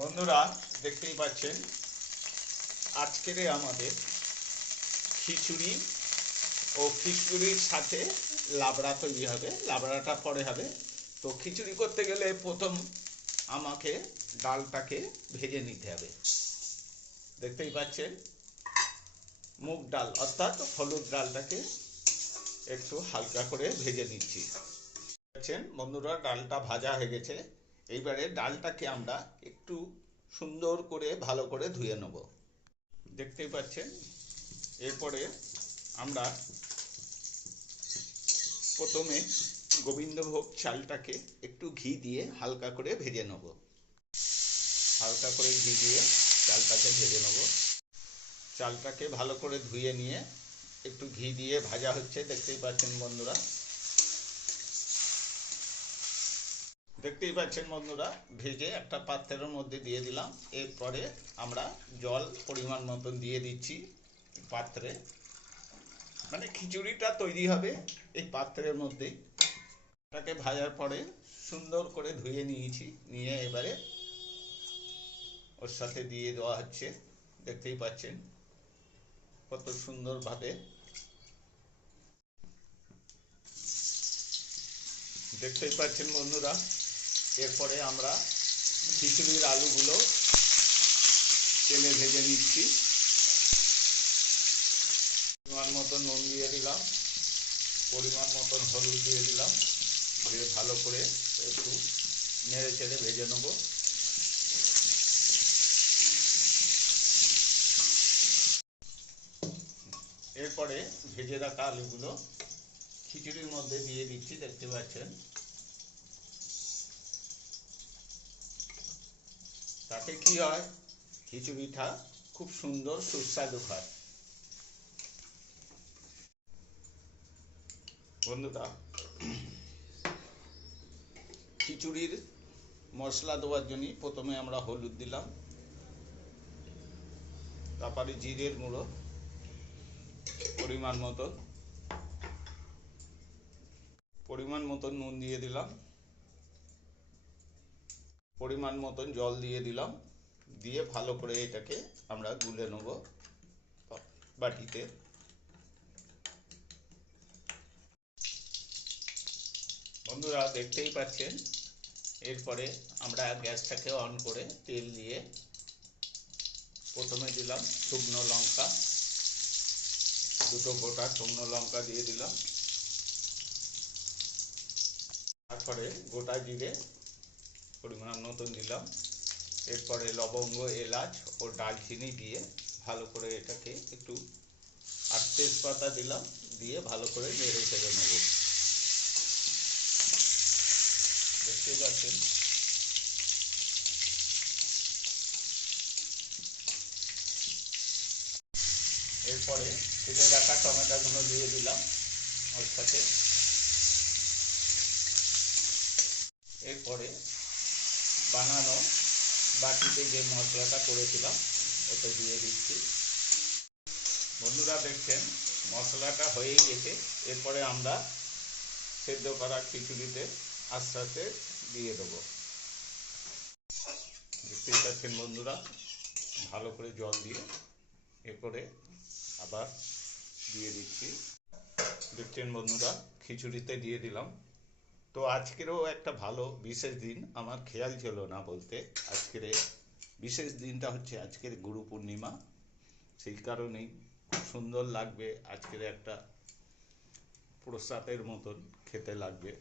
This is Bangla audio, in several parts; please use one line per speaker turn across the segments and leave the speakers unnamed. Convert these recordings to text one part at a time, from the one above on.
বন্ধুরা, দেখতেই পাচ্ছেন, আজকের আমাদের খিচুড়ি ও খিচুড়ির সাথে লাবড়া তৈরি হবে, লাবড়াটা পরে হবে। তো খিচুড়ি করতে গেলে প্রথম আমাকে ডালটাকে ভেজে নিতে হবে। দেখতেই পাচ্ছেন, মুগ ডাল, অর্থাৎ হলুদ ডালটাকে একটু হালকা করে ভেজে নিচ্ছি। বন্ধুরা, ডালটা ভাজা হয়ে গেছে। এইবারে ডালটাকে আমরা একটু সুন্দর করে, ভালো করে ধুয়ে নেব। দেখতেই পাচ্ছেন? এরপরে আমরা প্রথমে গোবিন্দভোগ চালটাকে একটু ঘি দিয়ে হালকা করে ভেজে নেব। হালকা করে ঘি দিয়ে চালটাকে ভেজে নেব। চালটাকে ভালো করে ধুয়ে নিয়ে একটু ঘি দিয়ে ভাজা হচ্ছে, দেখতেই পাচ্ছেন বন্ধুরা। দেখতেই পাচ্ছেন বন্ধুরা, ভেজে একটা পাত্রের মধ্যে দিয়ে দিলাম। এরপরে আমরা জল পরিমাণ মতন দিয়ে দিচ্ছি পাত্রে। মানে খিচুড়িটা তৈরি হবে এই পাত্রের মধ্যেই এটাকে ভাজার পরে সুন্দর করে ধুয়ে নিয়েছি, নিয়ে এবারে ওর সাথে দিয়ে দেওয়া হচ্ছে। দেখতেই পাচ্ছেন কত সুন্দরভাবে। দেখতেই পাচ্ছেন বন্ধুরা এরপরে আমরা খিচুড়ির আলুগুলো তেলে ভেজে নিচ্ছি। পরিমাণ মতন নুন দিয়ে দিলাম। পরিমাণ মতন হলুদ দিয়ে দিলাম। দিয়ে ভালো করে একটু নেড়ে চেড়ে ভেজে নেব। এরপরে ভেজে রাখা আলুগুলো খিচুড়ির মধ্যে দিয়ে দিচ্ছি, দেখতে পাচ্ছেন। তাতে কি হয়? খিচুড়িটা খুব সুন্দর, সুস্বাদু হয়। বন্ধুরা, খিচুড়ির মশলা দেওয়ার জন্য প্রথমে আমরা হলুদ দিলাম, তারপরে জিরের গুঁড়ো, পরিমাণ মতো, পরিমাণ মতন নুন দিয়ে দিলাম। পরিমাণ মতন জল দিয়ে দিলাম। দিয়ে ভালো করে এটাকে আমরা গুলে নেব বাটিতে। বন্ধুরা, দেখতেই পাচ্ছেন? এরপরে আমরা গ্যাসটাকে অন করে তেল দিয়ে প্রথমে দিলাম শুকনো লঙ্কা। দুটো গোটা শুকনো লঙ্কা দিয়ে দিলাম। তারপরে গোটা জিরে পরিমাণ মতন দিলাম এরপরে লবঙ্গ, এলাচ ও ডালচিনি দিয়ে ভালো করে এটাকে একটু আর তেজপাতা দিলাম, দিয়ে ভালো করে নেড়ে চেড়ে নেব। দেখতে পাচ্ছেন? এরপরে কেটে রাখা টমেটোগুলো দিয়ে দিলাম ওর সাথে। এরপরে বানানো বাটিতে যে মশলাটা করেছিলাম, ওটা দিয়ে দিচ্ছি। বন্ধুরা দেখছেন, মশলাটা হয়েই গেছে। এরপরে আমরা সেদ্ধ করা খিচুড়িতে আস্তে আস্তে দিয়ে দেবো। দেখতেই পাচ্ছেন বন্ধুরা, ভালো করে জল দিয়ে এরপরে আবার দিয়ে দিচ্ছি। দেখছেন বন্ধুরা, খিচুড়িতে দিয়ে দিলাম। তো আজকেরও একটা ভালো, বিশেষ দিন। আমার খেয়াল ছিল না বলতে। আজকের বিশেষ দিনটা হচ্ছে আজকের গুরু পূর্ণিমা। সেই কারণেই খুব সুন্দর লাগবে আজকের একটা প্রসাদের মতন খেতে লাগবে।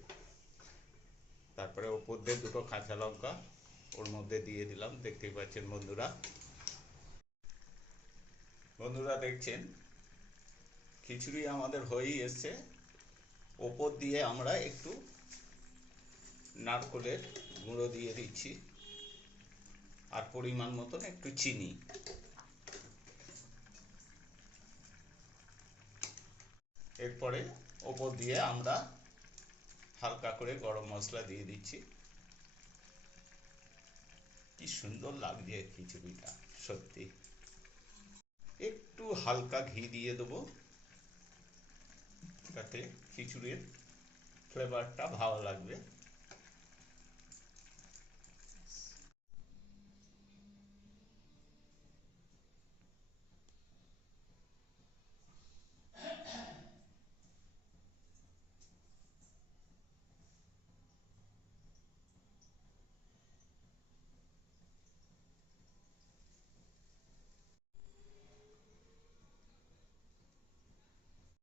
তারপরে ওপর দিয়ে দুটো কাঁচা লঙ্কা ওর মধ্যে দিয়ে দিলাম। দেখতেই পাচ্ছেন বন্ধুরা। বন্ধুরা দেখছেন, খিচুড়ি আমাদের হয়েই এসছে। ওপর দিয়ে আমরা একটু নারকলের গুঁড়ো দিয়ে দিচ্ছি। আর পরিমাণ মতন একটু চিনি। এরপরে ওপর দিয়ে আমরা হালকা করে গরম মশলা দিয়ে দিচ্ছি। কি সুন্দর লাগছে খিচুড়িটা, সত্যি। একটু হালকা ঘি দিয়ে দেবো, যাতে খিচুড়ির ফ্লেভারটা ভালো লাগবে।